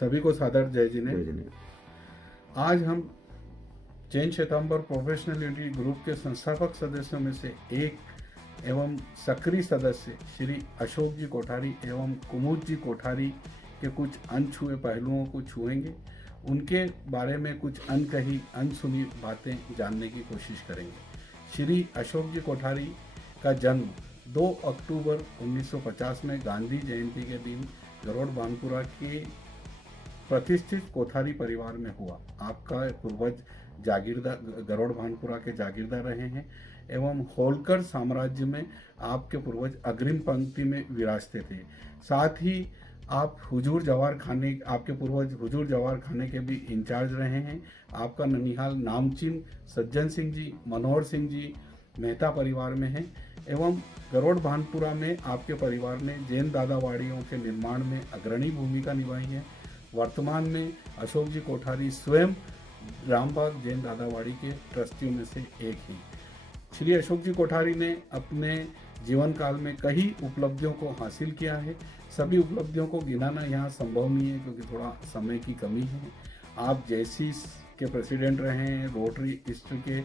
सभी को सादर जय जिने। जय जिने। आज हम Jain Shwetambar professional unity group के संस्थापक सदस्यों में से एक एवं सक्रिय सदस्य श्री अशोक जी कोठारी एवं कुमुद जी कोठारी के कुछ अनछुए पहलुओं को छुएंगे। उनके बारे में कुछ अनकही अनसुनी बातें जानने की कोशिश करेंगे। श्री अशोक जी कोठारी का जन्म 2 अक्टूबर 1950 में गांधी जयंती के दिन गरोड़ भानपुरा के प्रतिष्ठित कोठारी परिवार में हुआ। आपका पूर्वज जागीरदार गरोड़ भानपुरा के जागीरदार रहे हैं एवं होलकर साम्राज्य में आपके पूर्वज अग्रिम पंक्ति में विराजते थे। साथ ही आप हुजूर जवार खाने, आपके पूर्वज हुजूर जवार खाने के भी इंचार्ज रहे हैं। आपका ननिहाल नामचीन सज्जन सिंह जी, मनोहर सिंह जी मेहता परिवार में है एवं गरोड़ भानपुरा में आपके परिवार ने जैन दादावाड़ियों के निर्माण में अग्रणी भूमिका निभाई है। वर्तमान में अशोक जी कोठारी स्वयं रामबाग जैन दादावाड़ी के ट्रस्टियों में से एक हैं। श्री अशोक जी कोठारी ने अपने जीवन काल में कई उपलब्धियों को हासिल किया है। सभी उपलब्धियों को गिनाना यहाँ संभव नहीं है क्योंकि थोड़ा समय की कमी है। आप जैसीस के प्रेसिडेंट रहे हैं, रोटरी ईस्ट के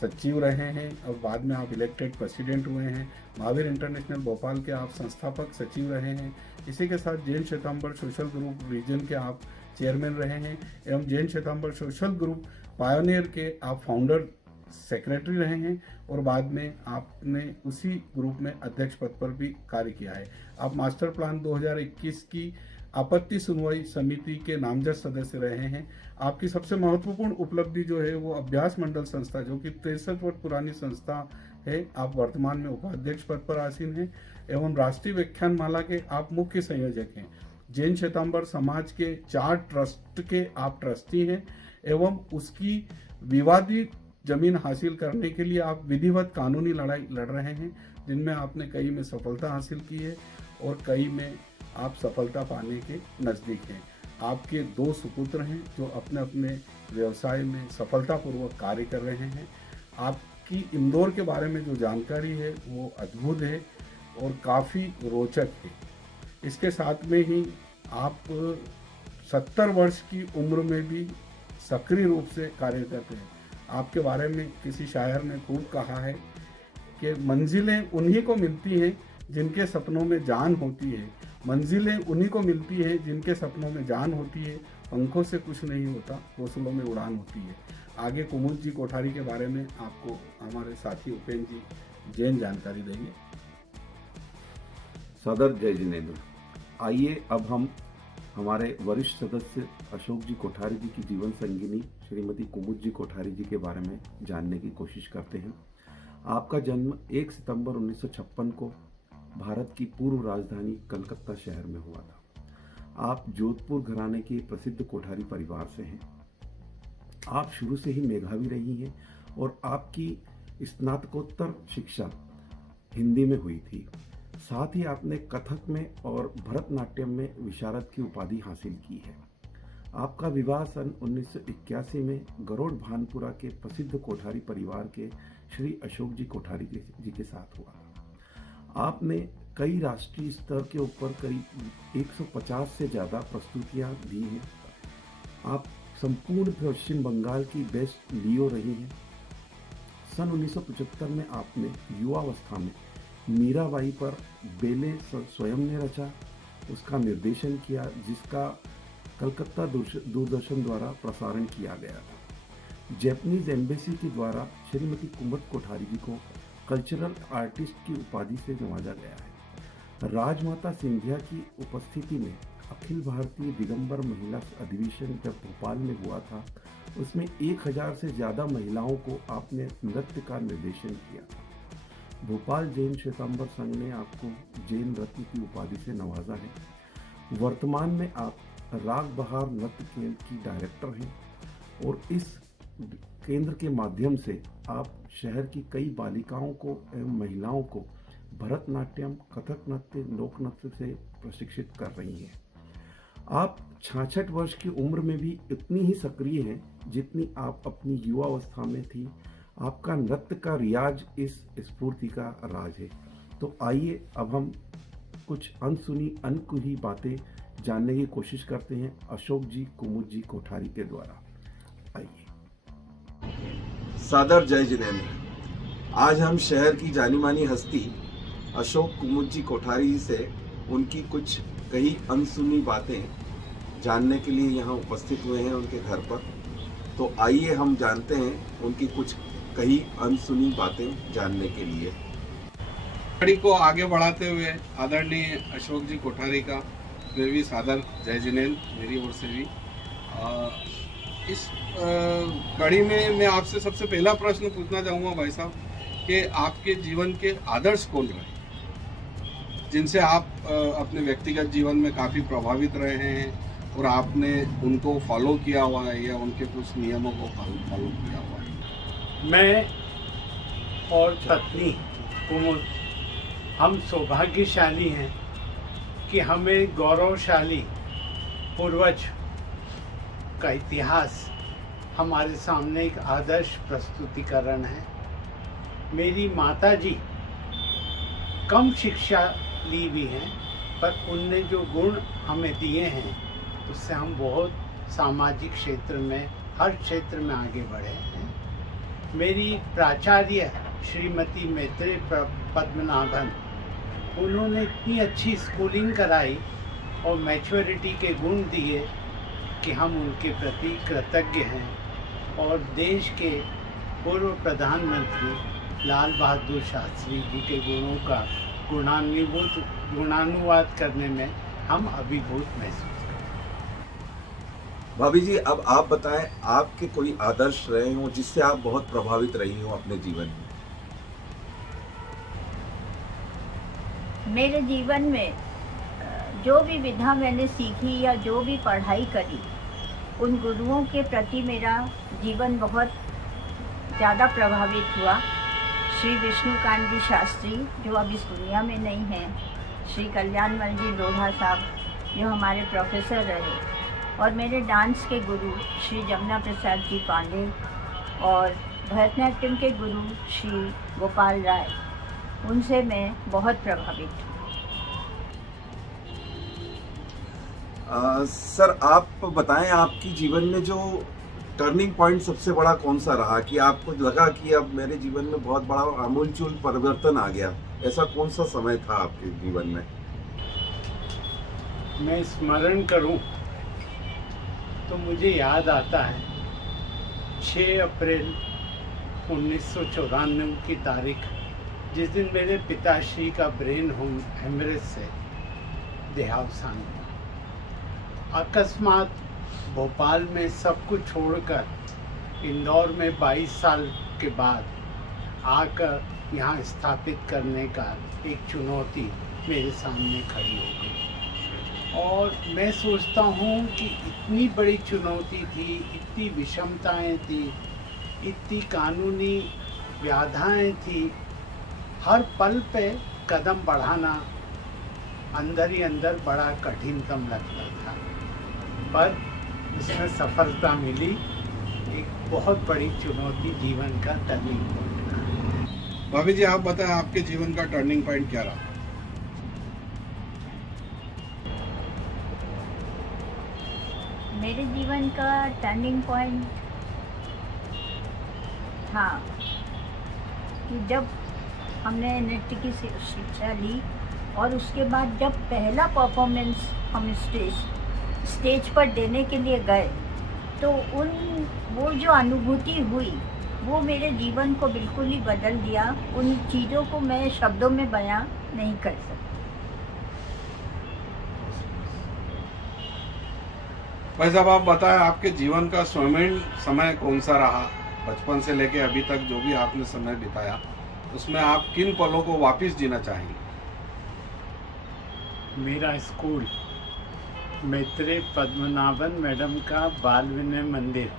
सचिव रहे हैं और बाद में आप इलेक्टेड प्रेसिडेंट हुए हैं। महावीर इंटरनेशनल भोपाल के आप संस्थापक सचिव रहे हैं। इसी के साथ Jain Shwetambar social group region के आप चेयरमैन रहे हैं एवं Jain Shwetambar social group pioneer के आप फाउंडर सेक्रेटरी रहे हैं और बाद में आपने उसी ग्रुप में अध्यक्ष पद पर भी कार्य किया है। आप मास्टर प्लान 2021 की आपत्ति सुनवाई समिति के नामजद सदस्य रहे हैं। आपकी सबसे महत्वपूर्ण उपलब्धि जो है वो अभ्यास मंडल संस्था, जो कि 63 वर्ष पुरानी संस्था है, आप वर्तमान में उपाध्यक्ष पद पर आसीन हैं एवं राष्ट्रीय व्याख्यान माला के आप मुख्य संयोजक हैं। जैन श्वेतांबर समाज के 4 ट्रस्ट के आप ट्रस्टी हैं एवं उसकी विवादित जमीन हासिल करने के लिए आप विधिवत कानूनी लड़ाई लड़ रहे हैं, जिनमें आपने कई में सफलता हासिल की है और कई में आप सफलता पाने के नज़दीक हैं। आपके 2 सुपुत्र हैं जो अपने अपने व्यवसाय में सफलतापूर्वक कार्य कर रहे हैं। आपकी इंदौर के बारे में जो जानकारी है वो अद्भुत है और काफ़ी रोचक है। इसके साथ में ही आप 70 वर्ष की उम्र में भी सक्रिय रूप से कार्य करते हैं। आपके बारे में किसी शायर ने खूब कहा है कि मंजिलें उन्हीं को मिलती हैं जिनके सपनों में जान होती है। मंजिलें उन्हीं को मिलती हैं जिनके सपनों में जान होती है। पंखों से कुछ नहीं होता, घोंसलों में उड़ान होती है। आगे कुमुद जी कोठारी के बारे में आपको हमारे साथी उपेंद्र जी जैन जानकारी देंगे। सदर जय जिनेंद्र। आइए अब हम हमारे वरिष्ठ सदस्य अशोक जी कोठारी जी की जीवन संगिनी श्रीमती कुमुद जी कोठारी जी के बारे में जानने की कोशिश करते हैं। आपका जन्म 1 सितंबर 1956 को भारत की पूर्व राजधानी कलकत्ता शहर में हुआ था। आप जोधपुर घराने के प्रसिद्ध कोठारी परिवार से हैं। आप शुरू से ही मेधावी रही हैं और आपकी स्नातकोत्तर शिक्षा हिंदी में हुई थी। साथ ही आपने कथक में और भरतनाट्यम में विशारद की उपाधि हासिल की है। आपका विवाह सन 1981 में गरोड़ भानपुरा के प्रसिद्ध कोठारी परिवार के श्री अशोक जी कोठारी जी के साथ हुआ। आपने कई राष्ट्रीय स्तर के ऊपर करीब 150 से ज़्यादा प्रस्तुतियां दी हैं। आप संपूर्ण पश्चिम बंगाल की बेस्ट लियो रही हैं। सन 1975 में आपने युवावस्था में मीराबाई पर बेले स्वयं ने रचा, उसका निर्देशन किया, जिसका कलकत्ता दूरदर्शन द्वारा प्रसारण किया गया था। जैपनीज एम्बेसी के द्वारा श्रीमती कुमुद कोठारी जी को कल्चरल आर्टिस्ट की उपाधि से नवाजा गया है। राजमाता सिंधिया की उपस्थिति में अखिल भारतीय दिगंबर महिला अधिवेशन जब भोपाल में हुआ था, उसमें 1000 से ज़्यादा महिलाओं को आपने नृत्य का निर्देशन किया था। भोपाल जैन श्वेतांबर संघ ने आपको जैन रत्न की उपाधि से नवाजा है। वर्तमान में आप राग बहार नृत्य केंद्र की डायरेक्टर हैं और इस केंद्र के माध्यम से आप शहर की कई बालिकाओं को एवं महिलाओं को भरतनाट्यम, कथक नृत्य, लोक नृत्य से प्रशिक्षित कर रही हैं। आप 66 वर्ष की उम्र में भी इतनी ही सक्रिय हैं जितनी आप अपनी युवावस्था में थी। आपका नृत्य का रियाज इस स्फूर्ति का राज है। तो आइए अब हम कुछ अनसुनी अनकही बातें जानने की कोशिश करते हैं अशोक जी कुमुद जी कोठारी के द्वारा। आइए। सादर जय जिनेन्द्र। आज हम शहर की जानी मानी हस्ती अशोक कुमुद जी कोठारी से उनकी कुछ कई अनसुनी बातें जानने के लिए यहाँ उपस्थित हुए हैं उनके घर पर। तो आइए हम जानते हैं उनकी कुछ कई अनसुनी बातें जानने के लिए। कड़ी को आगे बढ़ाते हुए आदरणीय अशोक जी कोठारी का फिर भी सादर जय जिनेन्द्र मेरी ओर से भी। इस कड़ी में मैं आपसे सबसे पहला प्रश्न पूछना चाहूँगा भाई साहब कि आपके जीवन के आदर्श कौन रहे जिनसे आप अपने व्यक्तिगत जीवन में काफ़ी प्रभावित रहे हैं और आपने उनको फॉलो किया हुआ है या उनके कुछ नियमों को फॉलो किया हुआ है? मैं और पत्नी कुमुद हम सौभाग्यशाली हैं कि हमें गौरवशाली पूर्वज का इतिहास हमारे सामने एक आदर्श प्रस्तुतिकरण है। मेरी माताजी कम शिक्षा ली भी हैं, पर उनने जो गुण हमें दिए हैं उससे हम बहुत सामाजिक क्षेत्र में हर क्षेत्र में आगे बढ़े हैं। मेरी प्राचार्य श्रीमती मैत्रेय पद्मनाभन, उन्होंने इतनी अच्छी स्कूलिंग कराई और मैच्योरिटी के गुण दिए कि हम उनके प्रति कृतज्ञ हैं। और देश के पूर्व प्रधानमंत्री लाल बहादुर शास्त्री जी के गुणों का गुणानुवाद करने में हम अभिभूत महसूस करते। भाभी जी, अब आप बताएं आपके कोई आदर्श रहे हों जिससे आप बहुत प्रभावित रही हो अपने जीवन में। मेरे जीवन में जो भी विधा मैंने सीखी या जो भी पढ़ाई करी, उन गुरुओं के प्रति मेरा जीवन बहुत ज़्यादा प्रभावित हुआ। श्री विष्णुकांत जी शास्त्री जो अब इस दुनिया में नहीं हैं, श्री कल्याणमल जी लोढ़ा साहब जो हमारे प्रोफेसर रहे, और मेरे डांस के गुरु श्री जमुना प्रसाद जी पांडे और भरतनाट्यम के गुरु श्री गोपाल राय, उनसे मैं बहुत प्रभावित हूँ। सर, आप बताएं आपकी जीवन में जो टर्निंग पॉइंट सबसे बड़ा कौन सा रहा कि आपको लगा कि अब मेरे जीवन में बहुत बड़ा आमूलचूल परिवर्तन आ गया? ऐसा कौन सा समय था आपके जीवन में? मैं स्मरण करूं तो मुझे याद आता है 6 अप्रैल 1994 की तारीख, जिस दिन मेरे पिताश्री का ब्रेन हेमरेज से देहावसान हुआ। अकस्मात भोपाल में सब कुछ छोड़कर इंदौर में 22 साल के बाद आकर यहाँ स्थापित करने का एक चुनौती मेरे सामने खड़ी हो गई। और मैं सोचता हूँ कि इतनी बड़ी चुनौती थी, इतनी विषमताएं थी, इतनी कानूनी व्याधाएं थी, हर पल पे कदम बढ़ाना अंदर ही अंदर बड़ा कठिनतम लगता था, पर इसमें सफलता मिली। एक बहुत बड़ी चुनौती जीवन का टर्निंग पॉइंट रहा। भाभी जी, आप बताएं आपके जीवन का टर्निंग पॉइंट क्या रहा? मेरे जीवन का टर्निंग पॉइंट था कि जब हमने नृत्य की शिक्षा ली और उसके बाद जब पहला परफॉर्मेंस हम स्टेज पर देने के लिए गए, तो वो जो अनुभूति हुई वो मेरे जीवन को बिल्कुल ही बदल दिया। उन चीज़ों को मैं शब्दों में बयां नहीं कर सकती। भाई साहब, आप बताएं आपके जीवन का स्वर्णिम समय कौन सा रहा? बचपन से लेके अभी तक जो भी आपने समय बिताया, उसमें आप किन पलों को वापस जीना चाहेंगे? मेरा स्कूल मैत्रेय पद्मनाभन मैडम का बाल विनय मंदिर,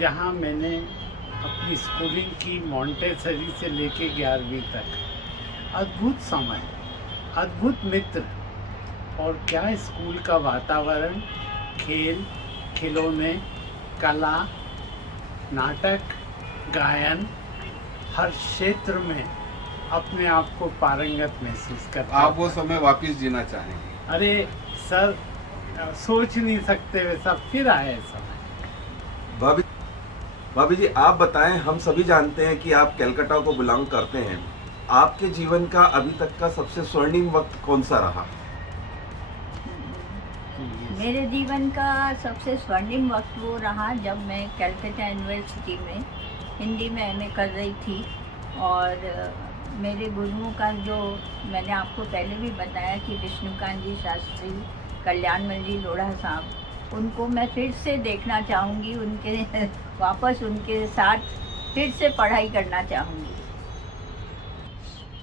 जहाँ मैंने अपनी स्कूलिंग की मॉन्टेसरी से लेके 11वीं तक। अद्भुत समय, अद्भुत मित्र, और क्या स्कूल का वातावरण, खेल, खिलौने, कला, नाटक, गायन, हर क्षेत्र में अपने आप को पारंगत महसूस करता। आप वो समय वापस जीना चाहेंगे? अरे सर, सोच नहीं सकते वैसा फिर आए समय। भाभी भाभी जी, आप बताएं, हम सभी जानते हैं कि आप कलकत्ता को बिलोंग करते हैं। आपके जीवन का अभी तक का सबसे स्वर्णिम वक्त कौन सा रहा? मेरे जीवन का सबसे स्वर्णिम वक्त वो रहा जब मैं कलकत्ता यूनिवर्सिटी में हिंदी में एमए कर रही थी, और मेरे गुरुओं का जो मैंने आपको पहले भी बताया कि विष्णुकांत जी शास्त्री, कल्याणमल जी लोढ़ा साहब, उनको मैं फिर से देखना चाहूँगी, उनके वापस उनके साथ फिर से पढ़ाई करना चाहूँगी।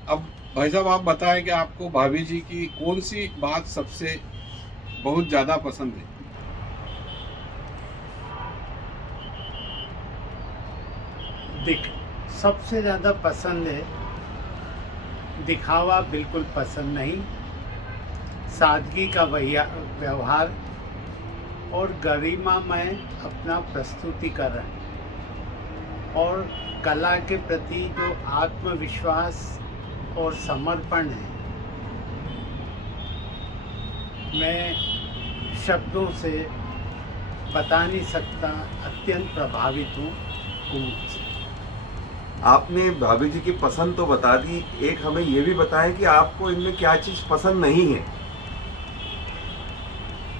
अब भाई साहब आप बताएं कि आपको भाभी जी की कौन सी बात सबसे बहुत ज़्यादा पसंद है? सबसे ज़्यादा पसंद है, दिखावा बिल्कुल पसंद नहीं, सादगी का व्यवहार और गरिमामय अपना प्रस्तुतिकरण, और कला के प्रति जो आत्मविश्वास और समर्पण है, मैं शब्दों से बता नहीं सकता। अत्यंत प्रभावित हूँ कुमुद से। आपने भाभी जी की पसंद तो बता दी, एक हमें ये भी बताएं कि आपको इनमें क्या चीज पसंद नहीं है?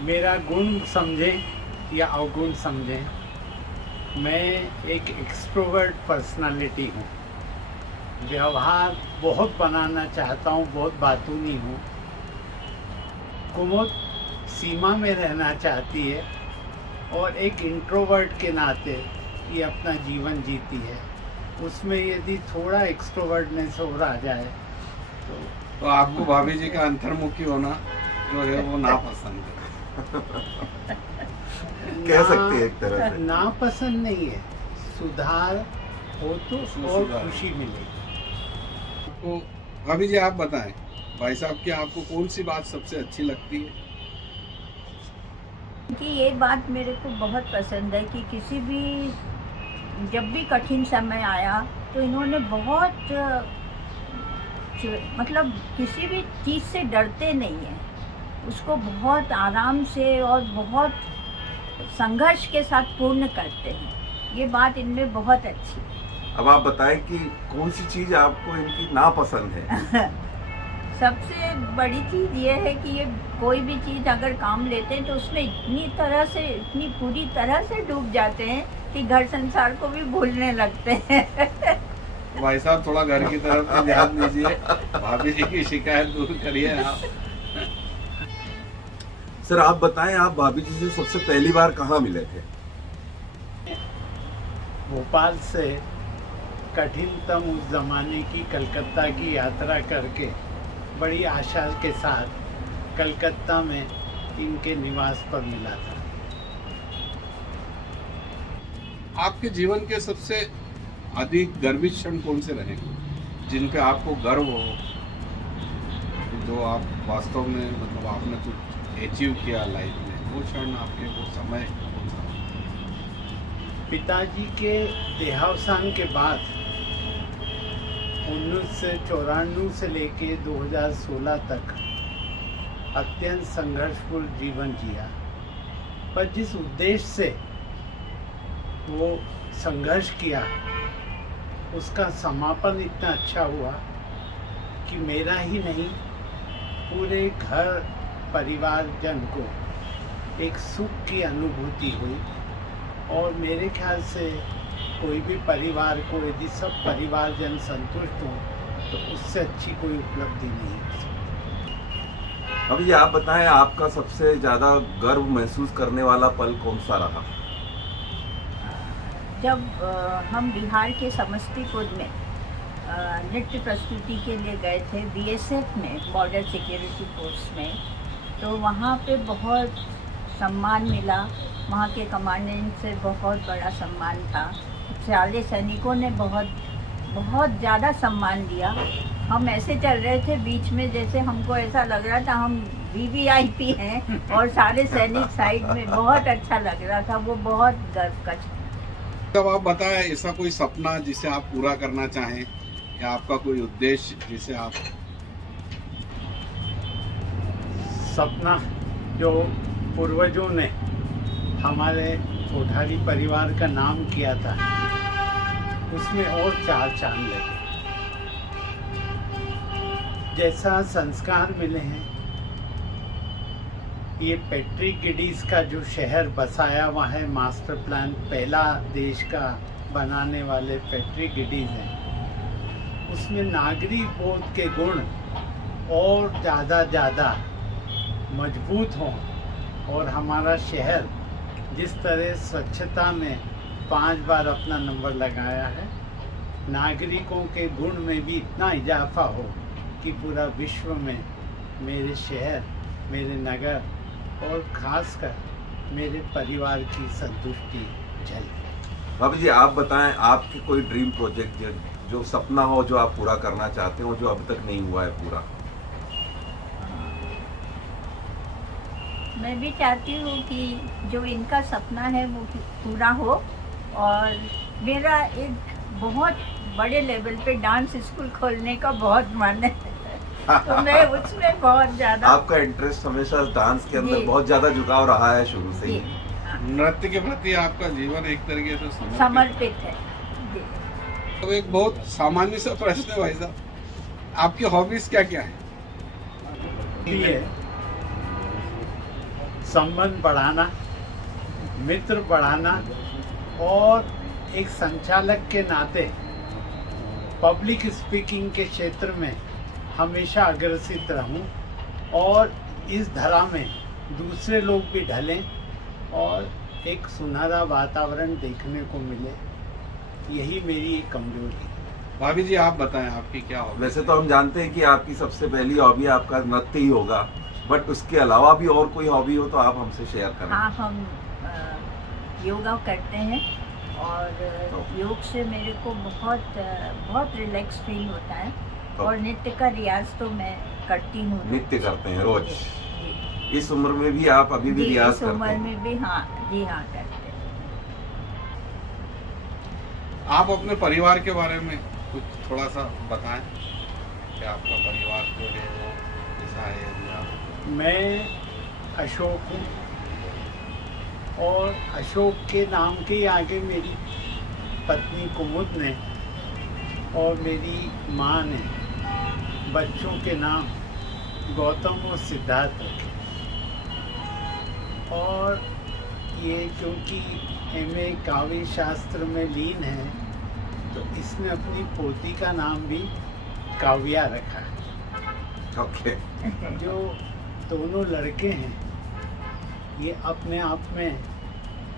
मेरा गुण समझे या अवगुण समझे, मैं एक एक्सट्रोवर्ट पर्सनालिटी हूँ। व्यवहार बहुत बनाना चाहता हूँ, बहुत बातूनी हूँ। कुमुद सीमा में रहना चाहती है और एक इंट्रोवर्ट के नाते ये अपना जीवन जीती है। उसमें यदि थोड़ा एक्सट्रोवर्टनेस हो रहा जाए तो आपको भाभी जी का अंतर्मुखी होना जो है वो नापसंद है। कह सकते हैं एक तरह से। नापसंद नहीं है, सुधार हो तो और सुधार। खुशी मिलेगी। आपको भाभी जी आप बताएं, भाई साहब की आपको कौन सी बात सबसे अच्छी लगती है? कि ये बात मेरे को बहुत पसंद है कि किसी भी जब भी कठिन समय आया तो इन्होंने बहुत मतलब किसी भी चीज़ से डरते नहीं हैं, उसको बहुत आराम से और बहुत संघर्ष के साथ पूर्ण करते हैं। ये बात इनमें बहुत अच्छी है। अब आप बताएं कि कौन सी चीज आपको इनकी नापसंद है? सबसे बड़ी चीज़ ये है कि ये कोई भी चीज़ अगर काम लेते हैं तो उसमें इतनी पूरी तरह से डूब जाते हैं कि घर संसार को भी भूलने लगते हैं। भाई साहब थोड़ा घर की तरफ भी ध्यान दीजिए, भाभी जी की शिकायत दूर करिए आप। सर आप बताएं, आप भाभी जी से सबसे पहली बार कहाँ मिले थे? भोपाल से कठिनतम उस जमाने की कलकत्ता की यात्रा करके बड़ी आशा के साथ कलकत्ता में इनके निवास पर मिला था। आपके जीवन के सबसे अधिक गर्वित क्षण कौन से रहे जिन पे आपको गर्व हो, जो आप वास्तव में मतलब आपने कुछ अचीव किया लाइफ में, वो क्षण आपके वो समय कौन सा? पिताजी के देहावसान के बाद 1994 से लेके 2016 तक अत्यंत संघर्षपूर्ण जीवन जिया, पर जिस उद्देश्य से वो संघर्ष किया उसका समापन इतना अच्छा हुआ कि मेरा ही नहीं पूरे घर परिवारजन को एक सुख की अनुभूति हुई। और मेरे ख्याल से कोई भी परिवार को यदि सब परिवारजन संतुष्ट हो तो उससे अच्छी कोई उपलब्धि नहीं हो सकती। अभी आप बताएं, आपका सबसे ज्यादा गर्व महसूस करने वाला पल कौन सा रहा? जब हम बिहार के समस्तीपुर में नृत्य प्रस्तुति के लिए गए थे बीएसएफ में, बॉर्डर सिक्योरिटी फोर्स में, तो वहाँ पे बहुत सम्मान मिला। वहाँ के कमांडेंट से बहुत बड़ा सम्मान था। सारे सैनिकों ने बहुत ज़्यादा सम्मान दिया। हम ऐसे चल रहे थे बीच में, जैसे हमको ऐसा लग रहा था हम वीवीआईपी हैं और सारे सैनिक साइड में। बहुत अच्छा लग रहा था, वो बहुत गर्व का। जब आप बताएं ऐसा कोई सपना जिसे आप पूरा करना चाहें या आपका कोई उद्देश्य जिसे आप सपना जो पूर्वजों ने हमारे कोठारी परिवार का नाम किया था, उसमें और 4 चांद लगे। जैसा संस्कार मिले हैं, ये पैट्रिक गिडीज का जो शहर बसाया हुआ है, मास्टर प्लान पहला देश का बनाने वाले पैट्रिक गिडीज हैं, उसमें नागरिक बोध के गुण और ज़्यादा मजबूत हों और हमारा शहर जिस तरह स्वच्छता में 5 बार अपना नंबर लगाया है, नागरिकों के गुण में भी इतना इजाफा हो कि पूरा विश्व में मेरे शहर, मेरे नगर और खासकर मेरे परिवार की संतुष्टि झलके। भाभी जी, आप बताएं, आपकी कोई ड्रीम प्रोजेक्ट जो सपना हो, जो आप पूरा करना चाहते हो, जो अभी तक नहीं हुआ है पूरा? मैं भी चाहती हूँ कि जो इनका सपना है वो पूरा हो, और मेरा एक बहुत बड़े लेवल पे डांस स्कूल खोलने का बहुत मन है। तो मैं उसमें बहुत ज़्यादा, आपका इंटरेस्ट हमेशा डांस के अंदर जी। बहुत ज्यादा झुकाव रहा है शुरू से जी, ही। हाँ, नृत्य के प्रति आपका जीवन एक तरीके से समर्पित है जी। तो एक बहुत सामान्य सा प्रश्न है भाई साहब, आपकी हॉबीज क्या क्या है? ये संबंध बढ़ाना, मित्र बढ़ाना, और एक संचालक के नाते पब्लिक स्पीकिंग के क्षेत्र में हमेशा अग्रसित रहूं और इस धरा में दूसरे लोग भी ढलें और एक सुनहरा वातावरण देखने को मिले। यही मेरी एक कमजोरी है। भाभी जी, आप बताएं आपकी क्या हॉबी? वैसे तो हम जानते हैं कि आपकी सबसे पहली हॉबी आपका नृत्य ही होगा, बट उसके अलावा भी और कोई हॉबी हो तो आप हमसे शेयर करें। हाँ, हम योगा करते हैं और योग से मेरे को बहुत रिलैक्स फील होता है, और नृत्य का रियाज तो मैं करती हूँ। नृत्य करते हैं रोज? जी, इस उम्र में भी आप अभी भी जी, रियाज इस करते उम्र हैं? में भी, हाँ जी, हाँ करते हैं। आप अपने परिवार के बारे में कुछ थोड़ा सा बताएं कि आपका परिवार जो है वो कैसा है? यदि आप मैं अशोक हूँ, और अशोक के नाम के ही आगे मेरी पत्नी कुमुद ने और मेरी माँ ने बच्चों के नाम गौतम और सिद्धार्थ रखे। और ये क्योंकि एमए काव्य शास्त्र में लीन है, तो इसने अपनी पोती का नाम भी काव्या रखा है। ओके। जो दोनों लड़के हैं ये अपने आप में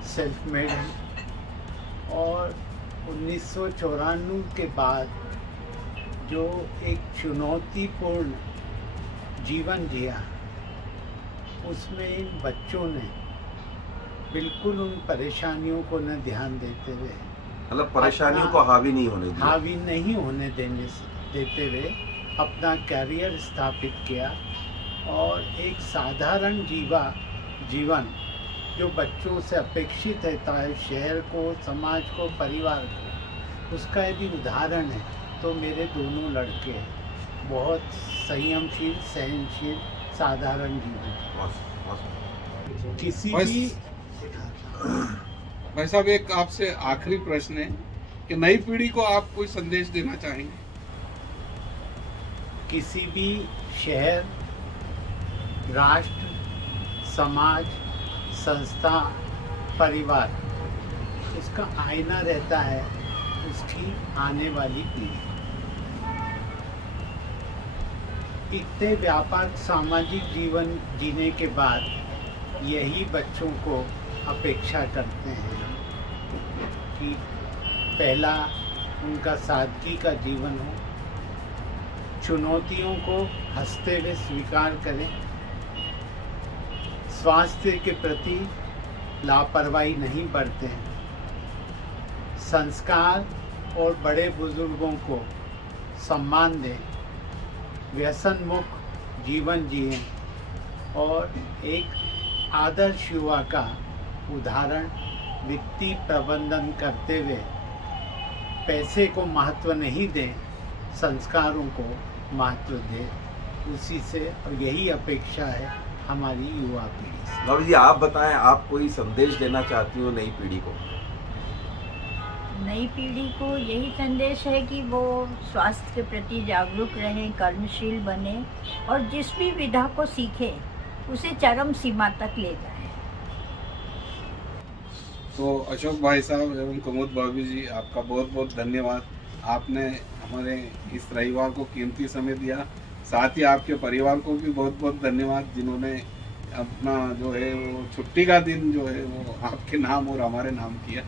सेल्फ मेड हैं, और 1994 के बाद जो एक चुनौतीपूर्ण जीवन जिया, उसमें इन बच्चों ने बिल्कुल उन परेशानियों को न ध्यान देते हुए, मतलब परेशानियों को हावी नहीं होने दिया। हावी नहीं होने देते हुए अपना करियर स्थापित किया, और एक साधारण जीवन जो बच्चों से अपेक्षित है, चाहे शहर को, समाज को, परिवार को, उसका यदि उदाहरण है तो मेरे दोनों लड़के बहुत संयमशील, सहनशील, साधारण जीवन। किसी भी भाई साहब, एक आपसे आखिरी प्रश्न है कि नई पीढ़ी को आप कोई संदेश देना चाहेंगे? किसी भी शहर, राष्ट्र, समाज, संस्था, परिवार, उसका आईना रहता है उसकी आने वाली पीढ़ी। इतने व्यापक सामाजिक जीवन जीने के बाद यही बच्चों को अपेक्षा करते हैं कि पहला उनका सादगी का जीवन हो, चुनौतियों को हंसते हुए स्वीकार करें, स्वास्थ्य के प्रति लापरवाही नहीं बरतें, संस्कार और बड़े बुजुर्गों को सम्मान दें, व्यसन मुक्त जीवन जिएं, और एक आदर्श युवा का उदाहरण वित्तीय प्रबंधन करते हुए पैसे को महत्व नहीं दें, संस्कारों को महत्व दें। उसी से, और यही अपेक्षा है हमारी युवा पीढ़ी से। भाभी जी, आप बताएं, आप कोई संदेश देना चाहती हो नई पीढ़ी को? नई पीढ़ी को यही संदेश है कि वो स्वास्थ्य के प्रति जागरूक रहें, कर्मशील बने और जिस भी विधा को सीखे उसे चरम सीमा तक ले जाएं। तो अशोक भाई साहब एवं कुमुद भाभी जी, आपका बहुत बहुत धन्यवाद। आपने हमारे इस रविवार को कीमती समय दिया। साथ ही आपके परिवार को भी बहुत बहुत धन्यवाद, जिन्होंने अपना जो है वो छुट्टी का दिन जो है वो आपके नाम और हमारे नाम किया।